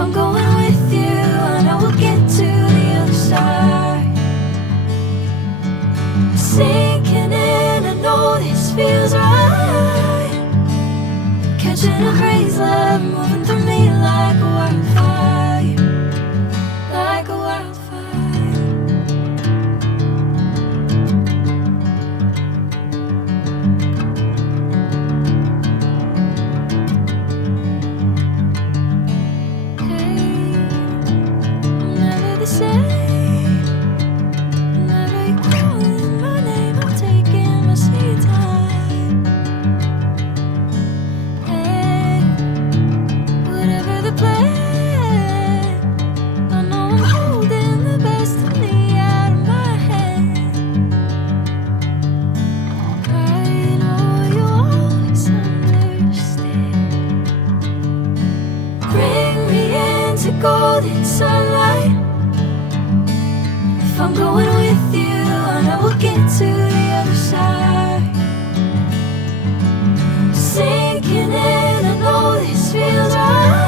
I'm going with you, I know we'll get to the other side. Sinking in, I know this feels right. Catching a crazy love, moving through me like a wildfire, like a wildfire. Golden sunlight. If I'm going with you, I know we'll get to the other side. Sinking in, I know this feels right.